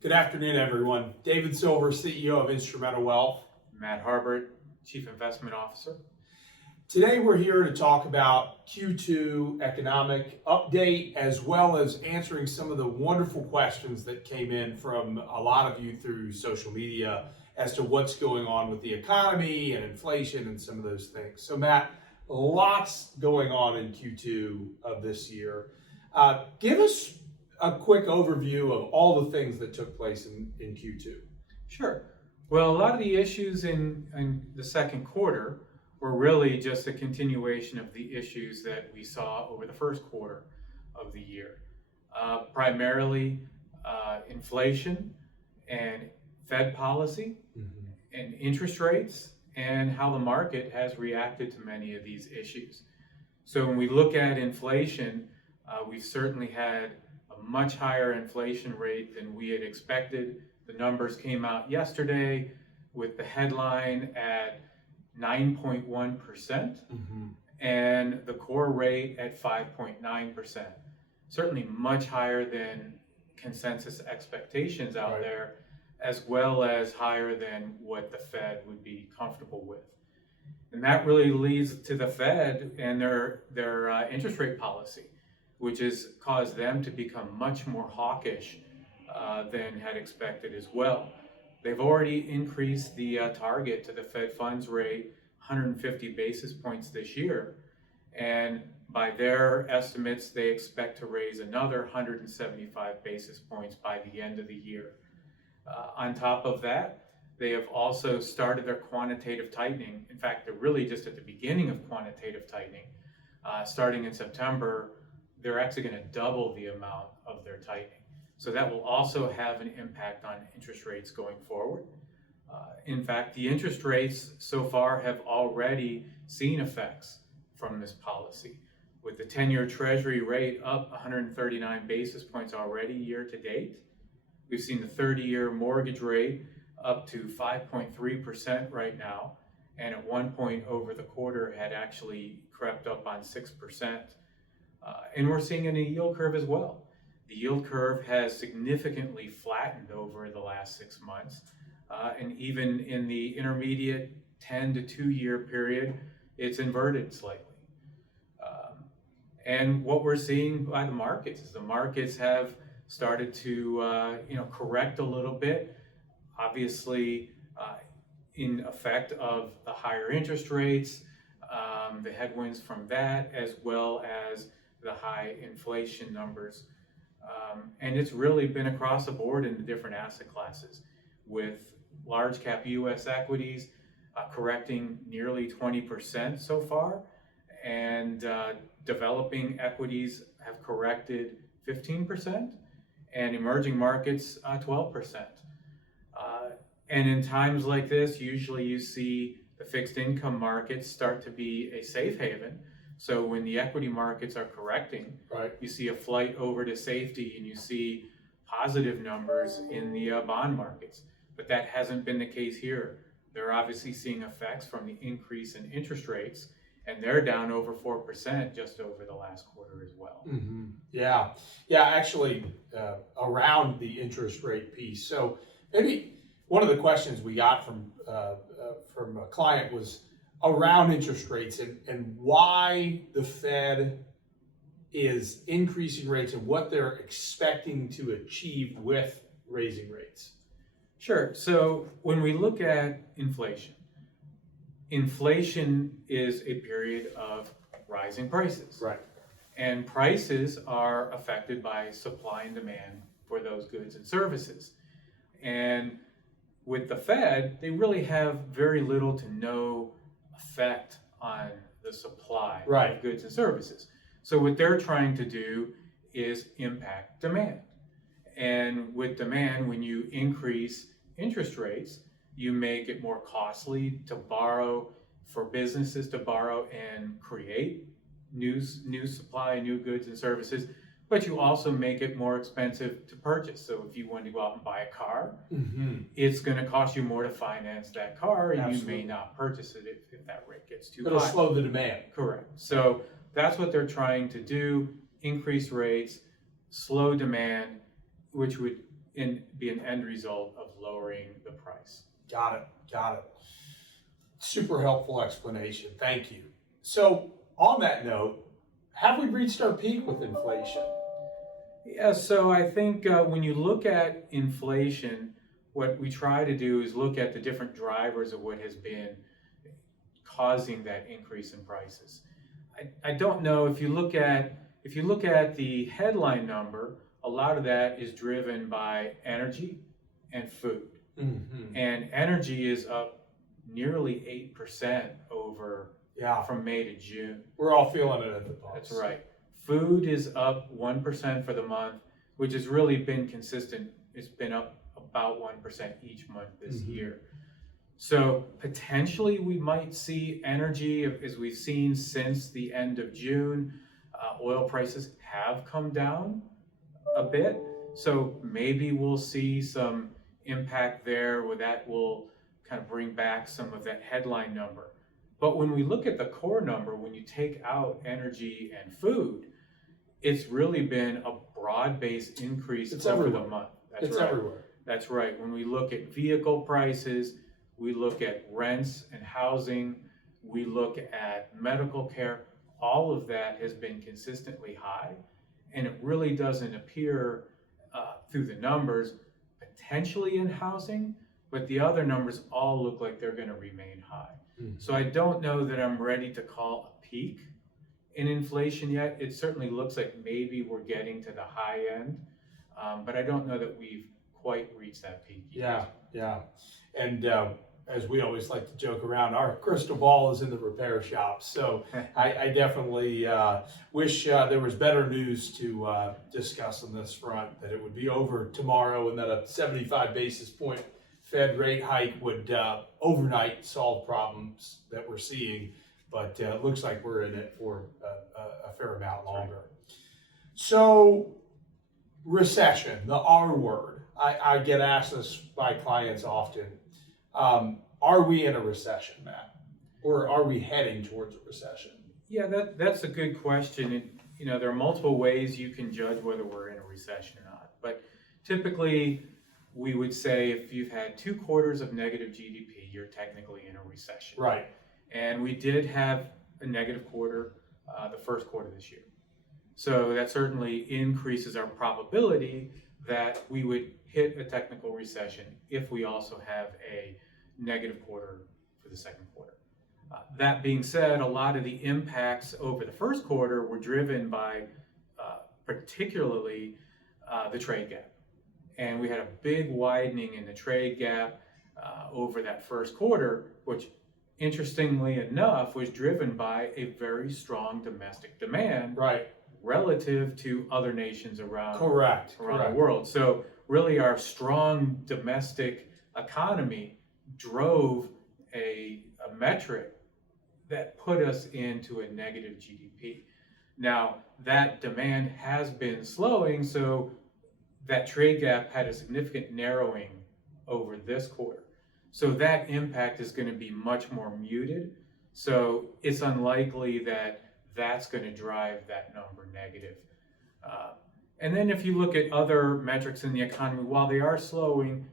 Good afternoon, everyone. David Silver, CEO of Instrumental Wealth. Matt Harbert, Chief Investment Officer. Today, we're here to talk about Q2 economic update, as well as answering some of the wonderful questions that came in from a lot of you through social media as to what's going on with the economy and inflation and some of those things. So, Matt, lots going on in Q2 of this year. Give us a quick overview of all the things that took place in Q2. Sure. Well, a lot of the issues in the second quarter were really just a continuation of the issues that we saw over the first quarter of the year. Primarily inflation and Fed policy and interest rates and how the market has reacted to many of these issues. So when we look at inflation, we've certainly had a much higher inflation rate than we had expected. The numbers came out yesterday with the headline at 9.1% and the core rate at 5.9%. Certainly much higher than consensus expectations out there, as well as higher than what the Fed would be comfortable with. And that really leads to the Fed and their interest rate policy, which has caused them to become much more hawkish than had expected as well. They've already increased the target to the Fed funds rate 150 basis points this year. And by their estimates, they expect to raise another 175 basis points by the end of the year. On top of that, they have also started their quantitative tightening. In fact, they're really just at the beginning of quantitative tightening. Starting in September, they're actually going to double the amount of their tightening. So that will also have an impact on interest rates going forward. In fact, the interest rates so far have already seen effects from this policy, with the 10-year Treasury rate up 139 basis points already year to date. We've seen the 30-year mortgage rate up to 5.3% right now, and at one point over the quarter had actually crept up on 6%. And we're seeing it in the yield curve as well. The yield curve has significantly flattened over the last 6 months. And even in the intermediate 10 to 2 year period, it's inverted slightly. And what we're seeing by the markets is the markets have started to correct a little bit, obviously in effect of the higher interest rates, the headwinds from that, as well as the high inflation numbers. And it's really been across the board in the different asset classes, with large cap US equities correcting nearly 20% so far, and developing equities have corrected 15%, and emerging markets 12%. And in times like this, usually you see the fixed income markets start to be a safe haven. So when the equity markets are correcting, you see a flight over to safety, and you see positive numbers in the bond markets. But that hasn't been the case here. They're obviously seeing effects from the increase in interest rates, and they're down over 4% just over the last quarter as well. Yeah, actually around the interest rate piece. So maybe one of the questions we got from a client was around interest rates and why the Fed is increasing rates and what they're expecting to achieve with raising rates. Sure. So when we look at inflation is a period of rising prices. And prices are affected by supply and demand for those goods and services. And with the Fed, they really have very little to no effect on the supply of goods and services. So what they're trying to do is impact demand. And with demand, when you increase interest rates, you make it more costly to borrow, for businesses to borrow and create new supply, new goods and services, but you also make it more expensive to purchase. So if you want to go out and buy a car, it's going to cost you more to finance that car, and you may not purchase it if that rate gets too high. It'll slow the demand. Correct. So that's what they're trying to do: increase rates, slow demand, which would be an end result of lowering the price. Got it. Got it. Super helpful explanation. Thank you. So on that note, have we reached our peak with inflation? Yeah, so I think when you look at inflation, what we try to do is look at the different drivers of what has been causing that increase in prices. I don't know if you look at the headline number, a lot of that is driven by energy and food. Mm-hmm. And energy is up nearly 8% from May to June. We're all feeling it at the pumps. That's right. Food is up 1% for the month, which has really been consistent. It's been up about 1% each month this year. So potentially we might see energy, as we've seen since the end of June. Oil prices have come down a bit. So maybe we'll see some impact there where that will kind of bring back some of that headline number. But when we look at the core number, when you take out energy and food, it's really been a broad-based increase over the month. It's everywhere. That's right. When we look at vehicle prices, we look at rents and housing, we look at medical care, all of that has been consistently high. And it really doesn't appear through the numbers, potentially in housing, but the other numbers all look like they're going to remain high. So I don't know that I'm ready to call a peak in inflation yet. It certainly looks like maybe we're getting to the high end, but I don't know that we've quite reached that peak yet. Yeah. And as we always like to joke around, our crystal ball is in the repair shop. So I definitely wish there was better news to discuss on this front, that it would be over tomorrow and that a 75 basis point Fed rate hike would overnight solve problems that we're seeing. But it looks like we're in it for a fair amount longer. So recession, the R word. I get asked this by clients often. Are we in a recession, Matt? Or are we heading towards a recession? Yeah, that's a good question. And, there are multiple ways you can judge whether we're in a recession or not. But typically, we would say if you've had 2 quarters of negative GDP, you're technically in a recession. Right. And we did have a negative quarter the first quarter this year. So that certainly increases our probability that we would hit a technical recession if we also have a negative quarter for the second quarter. That being said, a lot of the impacts over the first quarter were driven by particularly the trade gap. And we had a big widening in the trade gap over that first quarter, which interestingly enough was driven by a very strong domestic demand relative to other nations around the world. So really our strong domestic economy drove a metric that put us into a negative GDP. Now that demand has been slowing, so that trade gap had a significant narrowing over this quarter. So that impact is going to be much more muted. So it's unlikely that that's going to drive that number negative. And then if you look at other metrics in the economy, while they are slowing,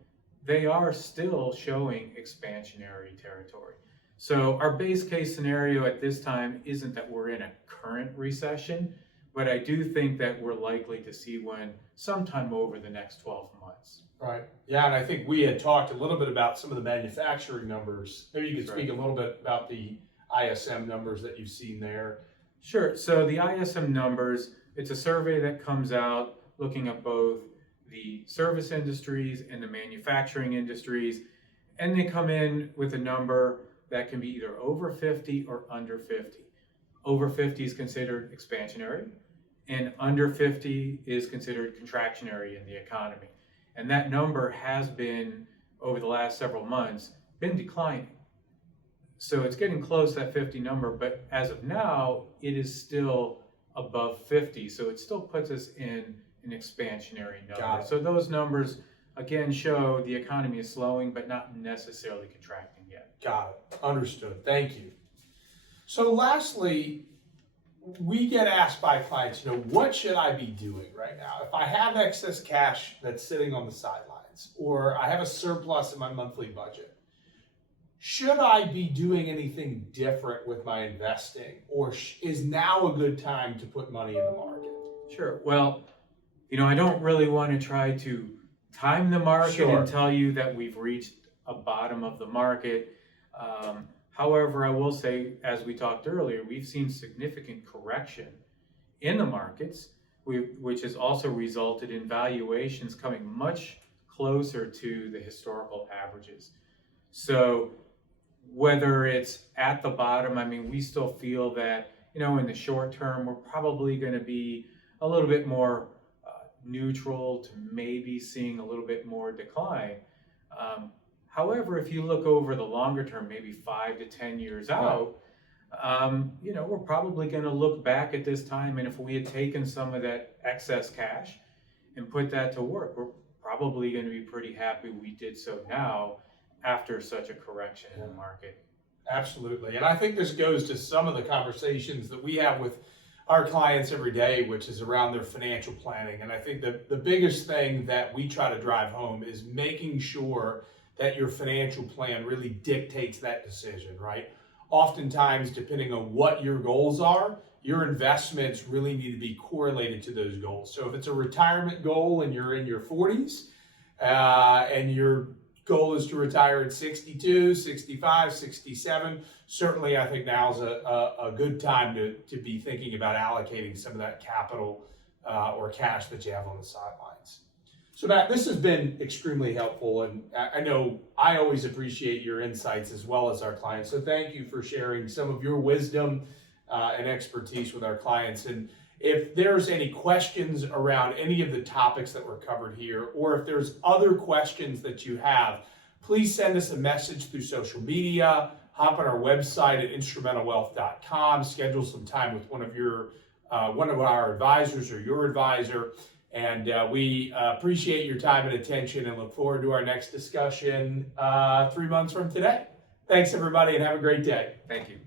they are still showing expansionary territory. So our base case scenario at this time isn't that we're in a current recession, but I do think that we're likely to see one sometime over the next 12 months. Right. Yeah, and I think we had talked a little bit about some of the manufacturing numbers. Maybe you could speak a little bit about the ISM numbers that you've seen there. Sure. So the ISM numbers, it's a survey that comes out looking at both the service industries and the manufacturing industries, and they come in with a number that can be either over 50 or under 50. Over 50 is considered expansionary, and under 50 is considered contractionary in the economy. And that number has been, over the last several months, been declining. So it's getting close to that 50 number, but as of now, it is still above 50. So it still puts us in an expansionary number. So those numbers, again, show the economy is slowing, but not necessarily contracting yet. Got it. Understood. Thank you. So lastly, we get asked by clients, what should I be doing right now? If I have excess cash that's sitting on the sidelines, or I have a surplus in my monthly budget, should I be doing anything different with my investing, or is now a good time to put money in the market? Sure. Well, I don't really want to try to time the market and tell you that we've reached a bottom of the market. However, I will say, as we talked earlier, we've seen significant correction in the markets, which has also resulted in valuations coming much closer to the historical averages. So whether it's at the bottom, we still feel that, in the short term, we're probably going to be a little bit more neutral to maybe seeing a little bit more decline. However, if you look over the longer term, maybe 5 to 10 years out, we're probably going to look back at this time, and if we had taken some of that excess cash and put that to work, we're probably going to be pretty happy we did so now after such a correction in the market. Absolutely. And I think this goes to some of the conversations that we have with our clients every day, which is around their financial planning. And I think that the biggest thing that we try to drive home is making sure that your financial plan really dictates that decision, right? Oftentimes, depending on what your goals are, your investments really need to be correlated to those goals. So if it's a retirement goal and you're in your 40s and your goal is to retire at 62, 65, 67, certainly I think now's a good time to be thinking about allocating some of that capital or cash that you have on the sidelines. So Matt, this has been extremely helpful, and I know I always appreciate your insights as well as our clients. So thank you for sharing some of your wisdom and expertise with our clients. And if there's any questions around any of the topics that were covered here, or if there's other questions that you have, please send us a message through social media, hop on our website at instrumentalwealth.com, schedule some time with one of our advisors or your advisor. And we appreciate your time and attention and look forward to our next discussion 3 months from today. Thanks, everybody, and have a great day. Thank you.